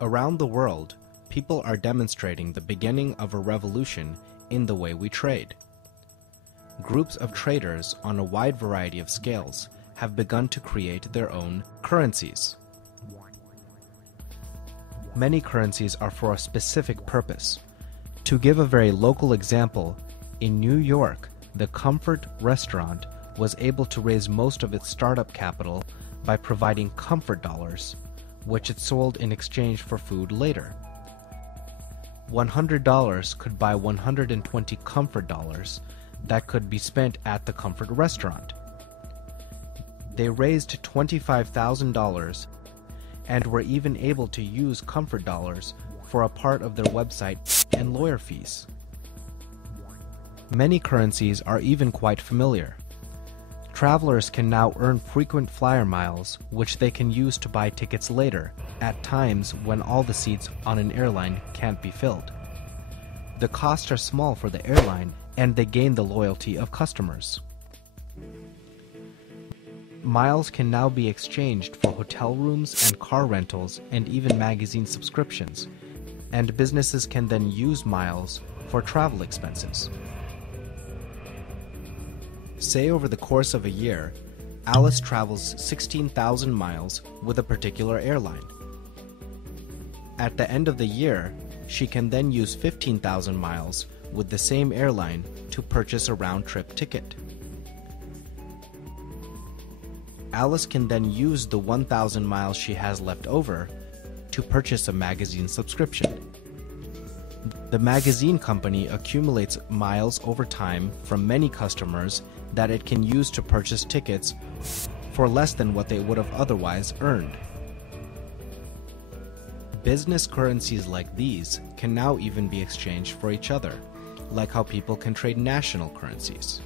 Around the world, people are demonstrating the beginning of a revolution in the way we trade. Groups of traders on a wide variety of scales have begun to create their own currencies. Many currencies are for a specific purpose. To give a very local example, in New York, the Comfort restaurant was able to raise most of its startup capital by providing comfort dollars, which it sold in exchange for food later. $100 could buy 120 comfort dollars that could be spent at the Comfort restaurant. They raised $25,000 and were even able to use comfort dollars for a part of their website and lawyer fees. Many currencies are even quite familiar. Travelers can now earn frequent flyer miles, which they can use to buy tickets later, at times when all the seats on an airline can't be filled. The costs are small for the airline, and they gain the loyalty of customers. Miles can now be exchanged for hotel rooms and car rentals and even magazine subscriptions, and businesses can then use miles for travel expenses. Say over the course of a year, Alice travels 16,000 miles with a particular airline. At the end of the year, she can then use 15,000 miles with the same airline to purchase a round-trip ticket. Alice can then use the 1,000 miles she has left over to purchase a magazine subscription. The magazine company accumulates miles over time from many customers that it can use to purchase tickets for less than what they would have otherwise earned. Business currencies like these can now even be exchanged for each other, like how people can trade national currencies.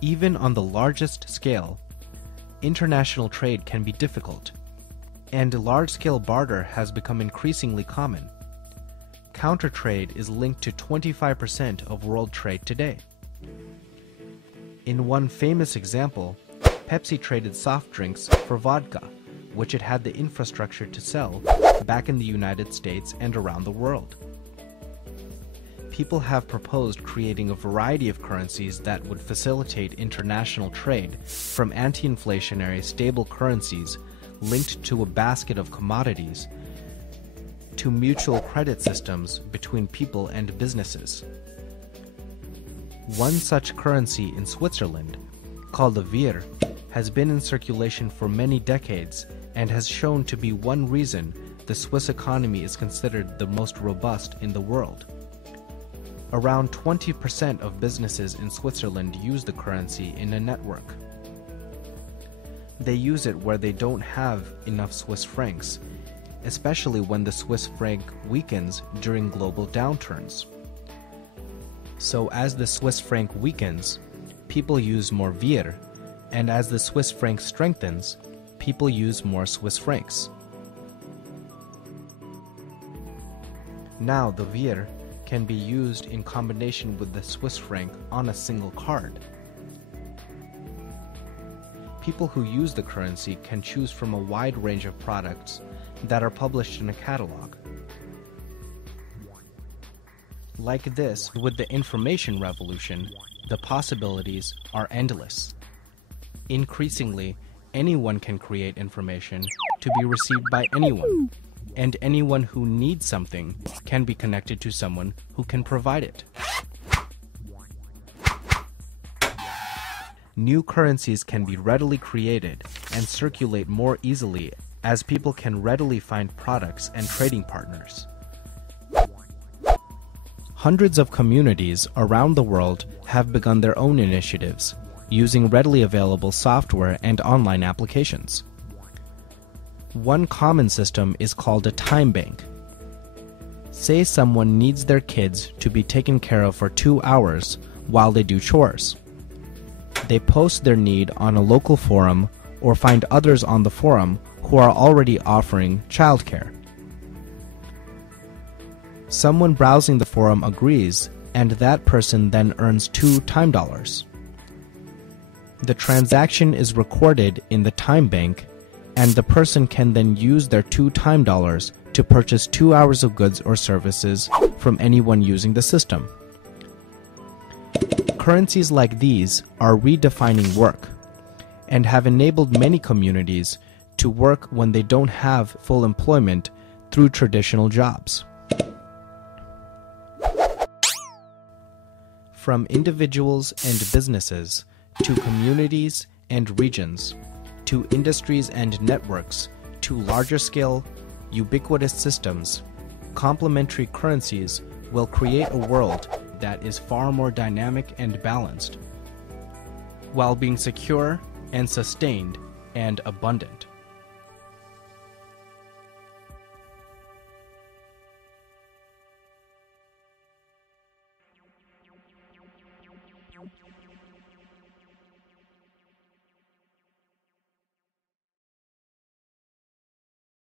Even on the largest scale, international trade can be difficult, and large-scale barter has become increasingly common. Counter-trade is linked to 25% of world trade today. In one famous example, Pepsi traded soft drinks for vodka, which it had the infrastructure to sell back in the United States and around the world. People have proposed creating a variety of currencies that would facilitate international trade, from anti-inflationary stable currencies linked to a basket of commodities to mutual credit systems between people and businesses. One such currency in Switzerland, called the Vir, has been in circulation for many decades and has shown to be one reason the Swiss economy is considered the most robust in the world. Around 20% of businesses in Switzerland use the currency in a network. They use it where they don't have enough Swiss francs, especially when the Swiss franc weakens during global downturns. So as the Swiss franc weakens, people use more Vir, and as the Swiss franc strengthens, people use more Swiss francs. Now the Vir can be used in combination with the Swiss franc on a single card. People who use the currency can choose from a wide range of products that are published in a catalog. Like this, with the information revolution, the possibilities are endless. Increasingly, anyone can create information to be received by anyone, and anyone who needs something can be connected to someone who can provide it. New currencies can be readily created and circulate more easily as people can readily find products and trading partners. Hundreds of communities around the world have begun their own initiatives, using readily available software and online applications. One common system is called a time bank. Say someone needs their kids to be taken care of for 2 hours while they do chores. They post their need on a local forum or find others on the forum who are already offering childcare. Someone browsing the forum agrees, and that person then earns 2 time dollars. The transaction is recorded in the time bank, and the person can then use their 2 time dollars to purchase 2 hours of goods or services from anyone using the system. Currencies like these are redefining work and have enabled many communities to work when they don't have full employment through traditional jobs. From individuals and businesses to communities and regions, to industries and networks, to larger scale, ubiquitous systems, complementary currencies will create a world that is far more dynamic and balanced, while being secure and sustained and abundant.